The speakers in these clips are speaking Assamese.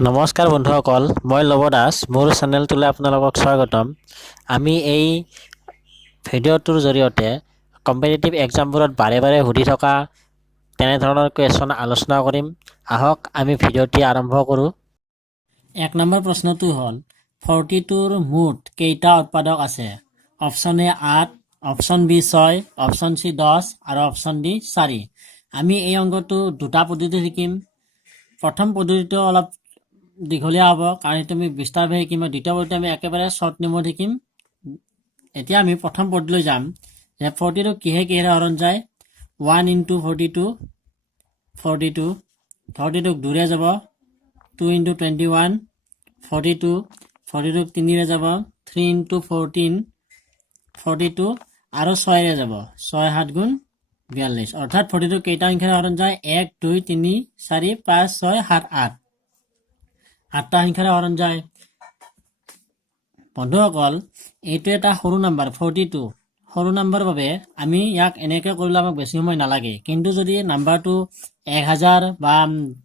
নমস্কাৰ বন্ধুসকল, মই লৱ দাস। মোৰ চেনেলটোলৈ আপোনালোকক স্বাগতম। আমি এই ভিডিঅ'টোৰ জৰিয়তে কম্পিটিটিভ এক্সামবোৰত বাৰে বাৰে সুধি থকা তেনেধৰণৰ কুৱেশ্যন আলোচনা কৰিম। আহক আমি ভিডিঅ'টি আৰম্ভ কৰোঁ। 1 নম্বৰ প্ৰশ্নটো হ'ল 42ৰ মুঠ কেইটা উৎপাদক আছে? Option A 8, option B 6, option C 10 আৰু অপশ্যন ডি 4। আমি এই অংকটো দুটা পদ্ধতি শিকিম। প্ৰথম পদ্ধতিটো অলপ দীঘলীয়া হ'ব, কাৰণ সেইটো আমি বিস্তাৰভাৱে শিকিম। দ্বিতীয় পদ্ধতি আমি একেবাৰে শ্বৰ্ট নিয়মত শিকিম। এতিয়া আমি প্ৰথম পদ্ধতিলৈ যাম যে 42 কিহেৰে হৰণ যায়। 1 × 42, 42 2ৰে যাব, 2 × 21, 42 3ৰে যাব, 3 × 14, 42 আৰু 6ৰে যাব, 6 7 গুণ 42। অৰ্থাৎ 42 কেইটা সংখ্যাৰে হৰণ যায়? 1 2 3 4 5 6 7 8, 8টা সংখ্যাৰে হৰণ যায়। বন্ধুসকল, এইটো এটা সৰু নাম্বাৰ 42, সৰু নাম্বাৰৰ বাবে আমি ইয়াক এনেকৈ কৰিলে আমাক বেছি সময় নালাগে। কিন্তু যদি নাম্বাৰটো 1000 বা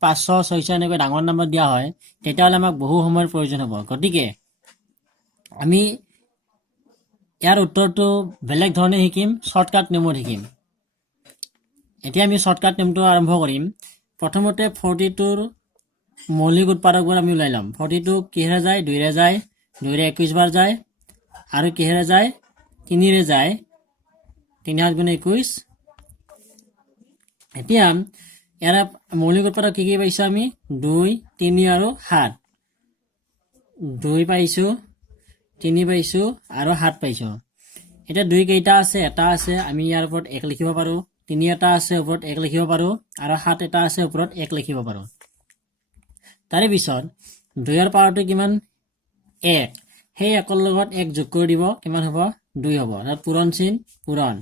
500 600 এনেকৈ ডাঙৰ নাম্বাৰ দিয়া হয়, তেতিয়াহ'লে আমাক বহু সময়ৰ প্ৰয়োজন হ'ব। গতিকে আমি ইয়াৰ উত্তৰটো বেলেগ ধৰণে শিকিম, শ্বৰ্টকাট নিয়মত শিকিম। এতিয়া আমি শ্বৰ্টকাট নিয়মটো আৰম্ভ কৰিম। প্ৰথমতে 42ৰ মৌলিক উৎপাদকবোৰ আমি ওলাই ল'ম। 42 কিহেৰে যায়? 2ৰে যায়, 2ৰে 21 বাৰ যায়, আৰু কিহেৰে যায়? 3ৰে যায়, 3 7 গুণ 21। এতিয়া ইয়াৰ মৌলিক উৎপাদক কি কি পাইছোঁ আমি? 2 3 আৰু 7। 2 পাইছোঁ, 3 পাইছোঁ আৰু 7 পাইছোঁ। এতিয়া 2 কেইটা আছে? এটা আছে, আমি ইয়াৰ ওপৰত 1 লিখিব পাৰোঁ। 3 এটা আছে, ওপৰত 1 লিখিব পাৰোঁ, আৰু 7 এটা আছে, ওপৰত 1 লিখিব পাৰোঁ। তাৰে পিছত 2ৰ পাৱাৰটো কিমান? 1। সেই 1ৰ লগত 1 যোগ কৰি দিব, কিমান হ'ব? 2 হ'ব। তাত পূৰণ চিন, পূৰণ।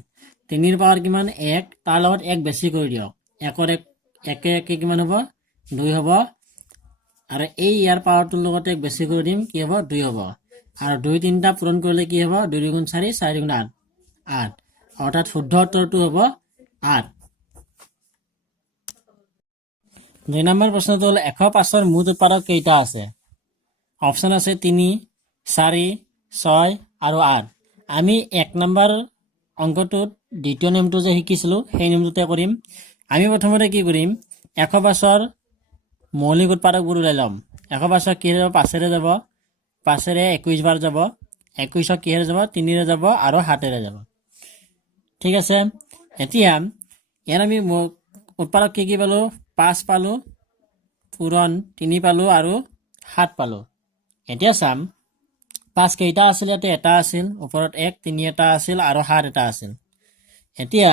3ৰ পাৱাৰ কিমান? 1, তাৰ লগত 1 বেছি কৰি দিয়ক। 1ৰ 1 কিমান হ'ব? 2 হ'ব। আৰু এই ইয়াৰ পাৱাৰটোৰ লগত 1 বেছি কৰি দিম, কি হ'ব? 2 হ'ব। আৰু 2 3টা পূৰণ কৰিলে কি হ'ব? 2 2 গুণ 4, 4 গুণ 8, 8। অৰ্থাৎ শুদ্ধ উত্তৰটো হ'ব 8। 2 নম্বৰ প্ৰশ্নটো হ'ল 105ৰ মুঠ উৎপাদক কেইটা আছে? অপশ্যন আছে 3, 4, 6 আৰু 8। আমি 1 নম্বৰ অংকটোত দ্বিতীয় নিয়মটো যে শিকিছিলোঁ, সেই নিয়মটোতে কৰিম। আমি প্ৰথমতে কি কৰিম? 105ৰ মৌলিক উৎপাদকবোৰ ওলাই ল'ম। 105 কিহেৰে যাব? 5ৰে যাব, 5ৰে 21 বাৰ যাব, 21 কিহেৰে যাব? 3ৰে যাব আৰু 7ৰে যাব। ঠিক আছে। এতিয়া ইয়াত আমি উৎপাদক কি কি পালোঁ? 5 পালোঁ, পূৰণ 3 পালোঁ আৰু 7 পালোঁ। এতিয়া চাম 5 কেইটা আছিল? ইয়াতে এটা আছিল, ওপৰত 1, 3 এটা আছিল আৰু 7 এটা আছিল। এতিয়া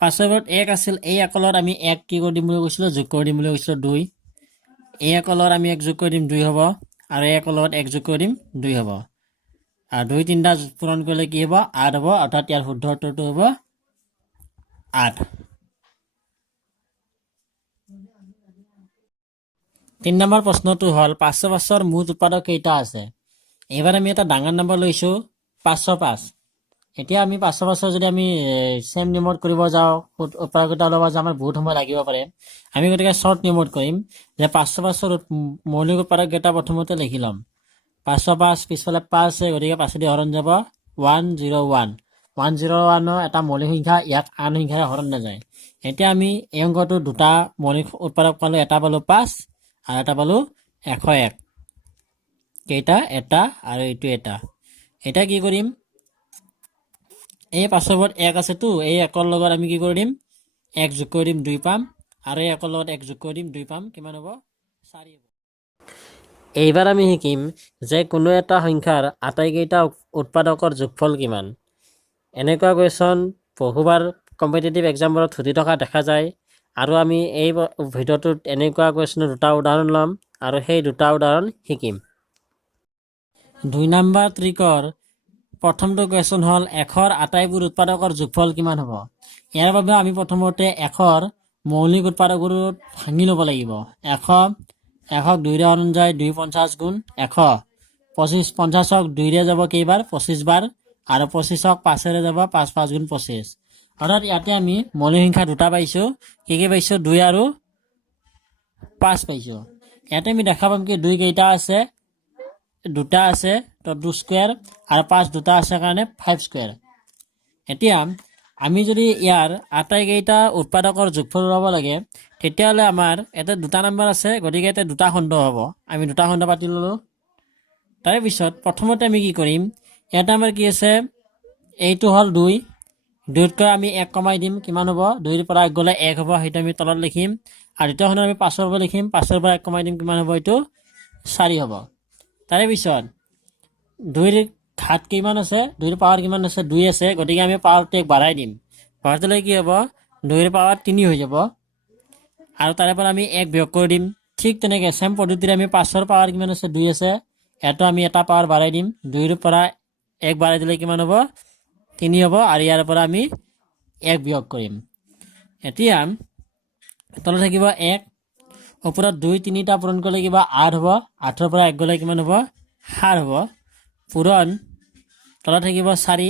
5ৰ ওপৰত 1 আছিল, এই 1ৰ লগত আমি 1 কি কৰি দিম বুলি কৈছিলোঁ? যোগ কৰি দিম বুলি কৈছিলোঁ, 2। এই 1ৰ লগত আমি 1 যোগ কৰি দিম, 2 হ'ব। আৰু এই 1ৰ লগত 1 যোগ কৰি দিম, 2 হ'ব। আৰু 2 3টা পূৰণ কৰিলে কি হ'ব? 8 হ'ব। অৰ্থাৎ ইয়াৰ শুদ্ধ উত্তৰটো হ'ব 8। 3 নম্বৰ প্ৰশ্নটো হ'ল 505ৰ মুঠ উৎপাদক কেইটা আছে? এইবাৰ আমি এটা ডাঙৰ নম্বৰ লৈছোঁ, 505। এতিয়া আমি 505 যদি আমি চেম নিয়মত কৰিব যাওঁ, উৎপাদক কেইটা ওলাব যাওঁ, আমাৰ বহুত সময় লাগিব পাৰে। আমি গতিকে শ্বৰ্ট নিয়মত কৰিম যে 505ৰ মৌলিক উৎপাদক কেইটা প্ৰথমতে লিখি ল'ম। 505 পিছফালে 5 আছে, গতিকে 5 দি হৰণ যাব 101। 101 এটা মৌলিক সংখ্যা, ইয়াক আন সংখ্যাৰে হৰণ নাযায়। এতিয়া আমি এই অংকটো দুটা মৌলিক উৎপাদক পালোঁ, এটা পালোঁ 5 আৰু এটা পালোঁ 101। কেইটা? এটা আৰু এইটো এটা। এতিয়া কি কৰিম? এই 5ৰ ওপৰত 1 আছেতো, এই 1ৰ লগত আমি কি কৰি দিম? 1 যোগ কৰি দিম, 2 পাম। আৰু এই 1ৰ লগত 1 যোগ কৰি দিম, 2 পাম। কিমান হ'ব? 4 হ'ব। এইবাৰ আমি শিকিম যে কোনো এটা সংখ্যাৰ আটাইকেইটা উৎপাদকৰ যোগফল কিমান। এনেকুৱা কুৱেশ্যন বহুবাৰ কম্পিটিটিভ এক্সামবোৰত সুধি থকা দেখা যায়। আৰু আমি এই ভিডিঅ'টোত এনেকুৱা কুৱেশ্যনৰ দুটা উদাহৰণ ল'ম আৰু সেই দুটা উদাহৰণ শিকিম। 2 নম্বৰ ট্ৰিকৰ প্ৰথমটো কুৱেশ্যন হ'ল 100ৰ আটাইবোৰ উৎপাদকৰ যোগফল কিমান হ'ব? ইয়াৰ বাবে আমি প্ৰথমতে 100ৰ মৌলিক উৎপাদকবোৰ ভাঙি ল'ব লাগিব। 100ক 2ৰে হৰণ যায়, 2 50 গুণ 100। 50ক 2ৰে যাব কেইবাৰ? 25 বাৰ। আৰু 25ক 5ৰে যাব, 5 5 গুণ 25। অৰ্থাৎ ইয়াতে আমি মৌলিক সংখ্যা দুটা পাইছোঁ। কি কি পাইছোঁ? 2 আৰু 5 পাইছোঁ। ইয়াতে আমি দেখা পাম কি 2 কেইটা আছে, দুটা আছে, তো 2 স্কোয়াৰ আৰু 5 দুটা আছে কাৰণে 5 স্কোয়াৰ। এতিয়া আমি যদি ইয়াৰ আটাইকেইটা উৎপাদকৰ যোগফল ওলাব লাগে, তেতিয়াহ'লে আমাৰ এটা দুটা নম্বৰ আছে, গতিকে এটা দুটা খণ্ড হ'ব। আমি দুটা খণ্ড পাতি ল'লোঁ। তাৰে পিছত প্ৰথমতে আমি কি কৰিম, ইয়াতে আমাৰ কি আছে, এইটো হ'ল 2, 2তকৈ আমি 1 কমাই দিম, কিমান হ'ব, 2ৰ পৰা 1 গ'লে 1 হ'ব, সেইটো আমি তলত লিখিম। আৰু দ্বিতীয়খনত আমি 5ৰ পৰা লিখিম, 5ৰ পৰা 1 কমাই দিম, কিমান হ'ব, এইটো 4 হ'ব। তাৰে পিছত 2ৰ ঘাত কিমান আছে, 2ৰ পাৱাৰ কিমান আছে, 2 আছে, গতিকে আমি পাৱাৰটো 1 বঢ়াই দিম। বঢ়াই কি হ'ব, 2ৰ পাৱাৰ 3 হৈ যাব। আৰু তাৰে পৰা আমি 1 বিয়োগ কৰি দিম। ঠিক তেনেকৈ চেম পদ্ধতিৰে আমি 5ৰ পাৱাৰ কিমান আছে, 2 আছে, ইয়াতো আমি এটা পাৱাৰ বঢ়াই দিম, 2ৰ পৰা 1 বঢ়াই দিলে কিমান হ'ব, 3 হ'ব। আৰু ইয়াৰ পৰা আমি 1 বিয়োগ কৰিম। এতিয়া তলত থাকিব 1, ওপৰত 2 3টা পূৰণ কৰিলে কিবা 8 হ'ব, 8ৰ পৰা 1 গ'লে কিমান হ'ব, 7 হ'ব। পূৰণ তলত থাকিব 4,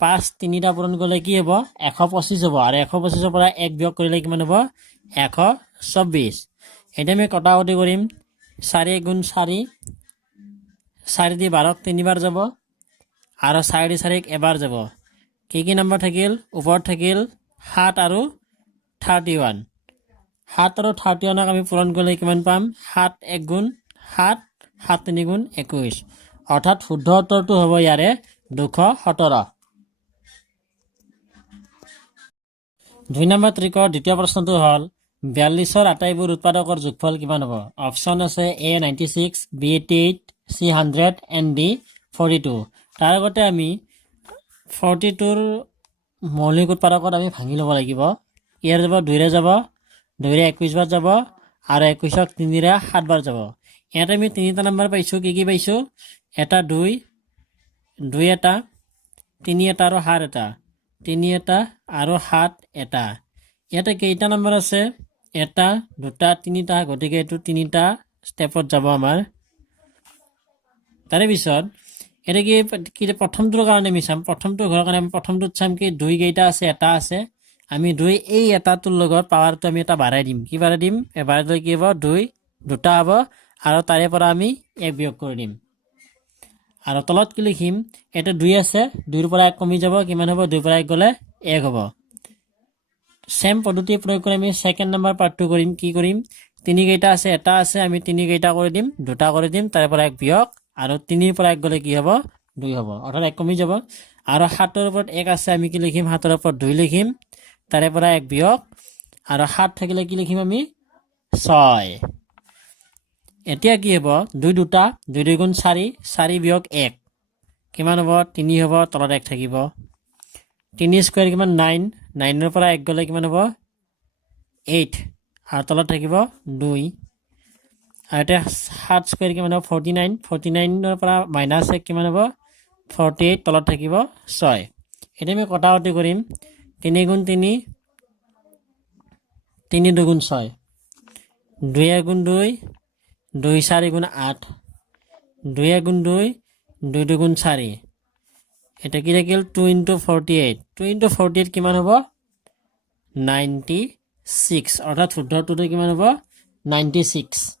5 3টা পূৰণ কৰিলে কি হ'ব, 125 হ'ব। আৰু 125ৰ পৰা 1 বিয়োগ কৰিলে কিমান হ'ব, 124। এতিয়া আমি কটাকটি কৰিম, 4 গুণ 4, 4 দি 12ক 3বাৰ যাব, আৰু 4 দি 4ক এবাৰ যাব। কি নম্বৰ থাকিল, ওপৰত থাকিল 7 আৰু 31। 7 আৰু 31ক আমি পূৰণ কৰিলে কিমান পাম, 7 1 গুণ 7, 7 3 গুণ 21। অৰ্থাৎ শুদ্ধ উত্তৰটো হ'ব ইয়াৰে 217। 2 নম্বৰ ত্ৰিকৰ দ্বিতীয় প্ৰশ্নটো হ'ল 42ৰ আটাইবোৰ উৎপাদকৰ যোগফল কিমান হ'ব। অপশ্যন আছে A 96, B 88, C 100 and D 42। তাৰ আগতে আমি 42ৰ মৌলিক উৎপাদকত আমি ভাঙি ল'ব লাগিব। ইয়াৰ যাব 2ৰে যাব, 2ৰে 21 বাৰ যাব, আৰু 21ক 3ৰে 7 বাৰ যাব। ইয়াতে আমি 3টা নম্বৰ পাইছোঁ। কি পাইছোঁ, এটা 2, 2 এটা, 3 এটা আৰু 7 এটা, 3 এটা আৰু 7 এটা। ইয়াতে কেইটা নম্বৰ আছে, এটা, দুটা, 3টা, গতিকে এইটো 3টা ষ্টেপত যাব আমাৰ। তাৰে পিছত এটা কি প্ৰথমটোৰ কাৰণে আমি চাম, প্ৰথমটো ঘৰৰ কাৰণে আমি প্ৰথমটোত চাম কি 2 কেইটা আছে, এটা আছে, আমি 2 এই এটাটোৰ লগত পাৱাৰটো আমি এটা বঢ়াই দিম। কি বঢ়াই দিম, বঢ়াই দিলে কি হ'ব, 2 দুটা হ'ব, আৰু তাৰে পৰা আমি 1 বিয়োগ কৰি দিম। আৰু তলত কি লিখিম, এটা 2 আছে, 2ৰ পৰা 1 কমি যাব, কিমান হ'ব, 2ৰ পৰা 1 গ'লে 1 হ'ব। চেম পদ্ধতি প্ৰয়োগ কৰি আমি ছেকেণ্ড নম্বৰ পাৰ্টটো কৰিম। কি কৰিম, 3 কেইটা আছে, এটা আছে, আমি 3 কেইটা কৰি দিম, দুটা কৰি দিম, তাৰে পৰা 1 বিয়োগ, আৰু 3ৰ পৰা 1 গ'লে কি হ'ব, 2 হ'ব, অৰ্থাৎ 1 কমি যাব। আৰু 7ৰ ওপৰত 1 আছে, আমি কি লিখিম, 7ৰ ওপৰত 2 লিখিম, তাৰে পৰা 1 বিয়োগ, আৰু 7 থাকিলে কি লিখিম আমি, 6। এতিয়া কি হ'ব, 2 দুটা, 2 2 গুণ 4, 4 বিয়োগ 1 কিমান হ'ব, 3 হ'ব, তলত 1 থাকিব। 3 স্কোয়াৰ কিমান, 9, 9ৰ পৰা 1 গ'লে কিমান হ'ব, 8, আৰু তলত থাকিব 2। আৰু এতিয়া 7 স্কোয়াৰ কিমান হ'ব, 49, 49ৰ পৰা মাইনাছ 1 কিমান হ'ব, 48, তলত থাকিব 6। এতিয়া আমি কটাকটি কৰিম, 3 গুণ 3, 3 2 গুণ 6, 2 1 গুণ 2, 2 4 গুণ 8, 2 1 গুণ 2, 2 2 গুণ 4। এটা কি থাকিল, 2 × 48, 2 × 48 কিমান হ'ব, 96, অৰ্থাৎ শুদ্ধ উত্তৰটো কিমান হ'ব, 96।